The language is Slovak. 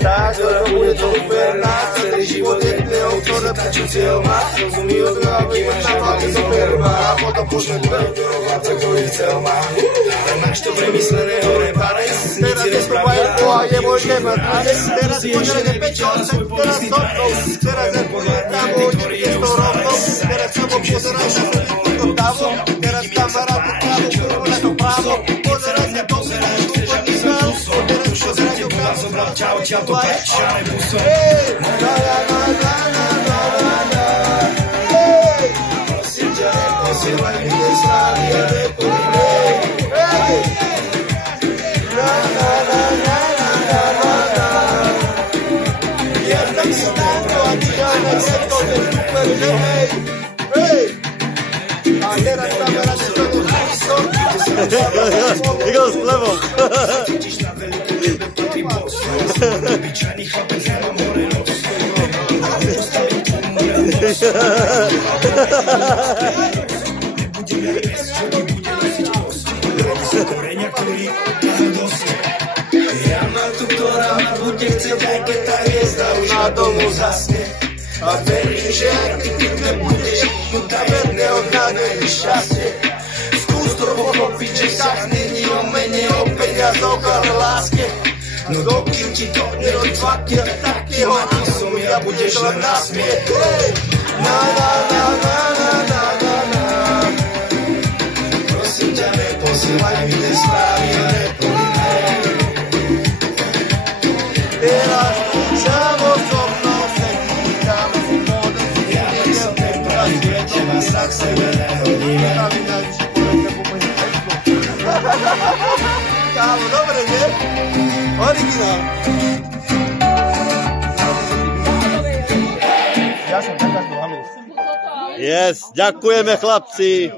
Tak, ktorá bude to úperná, celý život jedného, ktorá čo cieľ má. Rozumí od toho, aby jedna hlavne super má. A potom poďme dverovať, ktorý cieľ má. Ale máš to premyslené hore, pane. Teraz je to bajko a je môj keber. Teraz poďme pečo, teraz sopkou. Teraz je tam hodí s tou rovnou. Teraz sa pozeraj na to távo. Teraz kamarát to távo, kurvo na to právo. Pozeraj sa, pozeraj, úplný svel. Teraz pozeraj to kávo. Čau, čau, to tak šáre busom. Prosím ťa, neposielaj mi tej slávy a nepovínej. Ja tak si táto a ty ďalej sekto, to je super, že hej. A teraz tam rád to tu prísom. Igor s plevom. Obyčajný chlapec, ja mám hore nos. Postaviť tomu mňa nebudem ja jesť, čo ti bude nosiť kost. Radi sú koreňa, ktorý má dosť. Ja mám tu, ktorá ma bude chceť, aj keď tá hviezda už na domu zasne. A verím, že aj ty, keď nebudeš žitnutá, verne odnádej šťastie. Skús to pochopiť, že vzťah není o mene, o peniazoch, ale láske. No dokým ti to nerozvakne, takého ako som ja, budeš len na smiech. Na na na na na na na na. Prosím ťa, neposielaj mi tie správy a nepovínej. Teraz samo so mnou sedí, tam si model. Ja nech som nepravdie, teba sa k sebe nehodíme. Kámo, dobre, nie? Originál. Yes, ďakujeme chlapci.